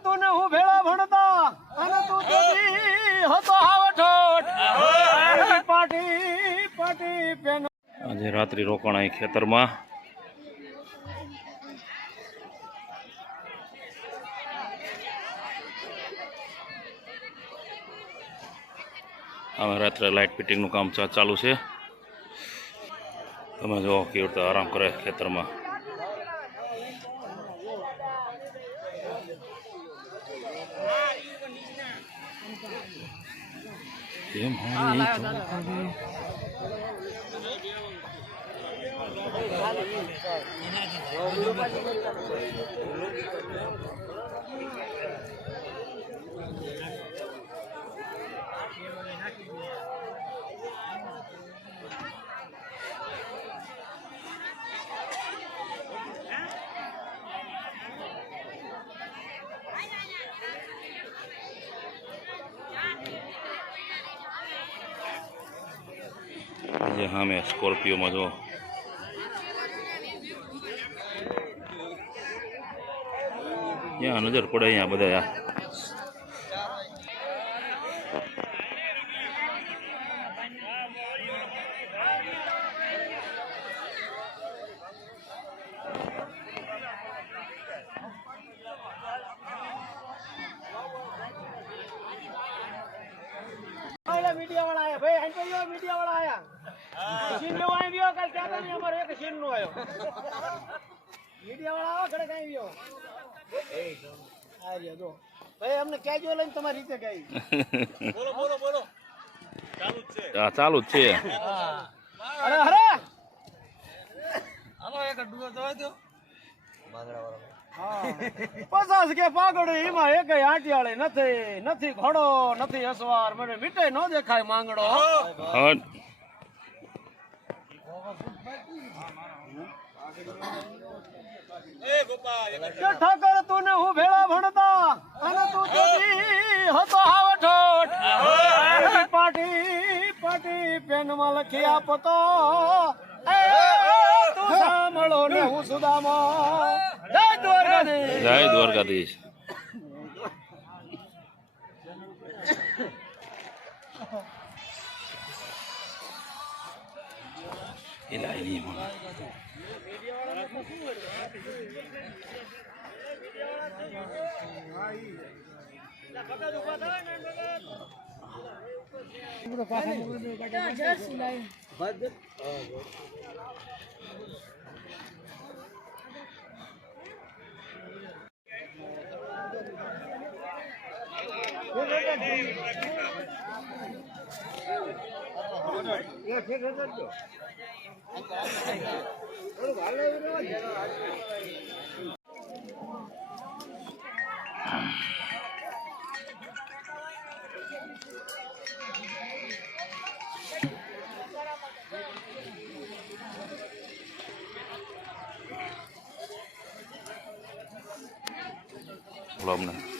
તું હું ભેળા ભણતા અને તું હતો હાવઠોટ પાટી પાટી પેન. આજે રાત્રિ રોકાણ અહીં ખેતરમાં. હવે રાત્રે લાઇટ ફિટિંગનું કામ ચાલુ છે. તમે જો કેવી રીતે આરામ કરે ખેતરમાં. એમ જે સામે સ્કોર્પિયોમાં જો ત્યાં નજર પડે અહીંયા બધા. मीडिया वाला आया भाई, मीडिया वाला आया सीन नो आए वियो कल क्या करनी हमारे एक सीन नो आयो मीडिया वाला आओ खड़े कहीं वियो आ रियो दो भाई हमने क्या जो लाइन तुम्हारी રીતે ગઈ બોલો બોલો બોલો ચાલુ જ છે. અરે અરે હાલો એક ડુઓ દવા દો માંગડા વાળો. હા 50 કે પાગડો એમાં એક આંટિયાળે નથી નથી ઘોડો નથી અસવાર મને મીઠાઈ નો દેખાય માંગડો. ઠાકર તું ને હું ભેળા ભણતા અને તું હતો હાવઠોટ પાટી પાટી પેનમાં લખી આપતો તું સાંભળો ને હું સુદામા. જય દ્વારકાધીશ. જય દ્વારકાધીશ. Belum nih.